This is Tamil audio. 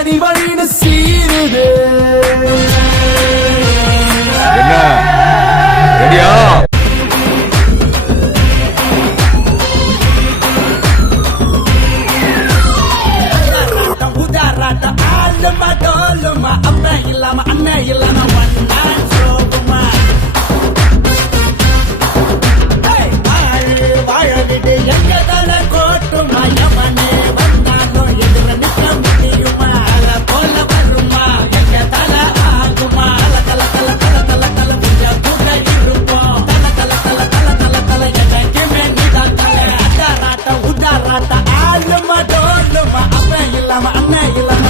வழி வழின்னு சீருது. என்ன ரெடியா? உதாராட்டம் ஆளுமா டோலுமா அப்ப இல்லாம அண்ணன் இல்லாம ஒன்னா சோகுமா. வாழ விடு எங்க தலை கோட்டுமா எவனே வந்தாலும் எதிர நிக்க முடியுமா? அல போல வருமா எங்க தலை ஆகுமா? தல தல தல தல தல தல கூட இருப்போம். தல தல தல தல தல தல எனக்குமே நீதான் தலை. அடாராட்டம் உதாராட்டம் ஆளுமா டோலுமா அப்ப இல்லாம அண்ணன் இல்லாம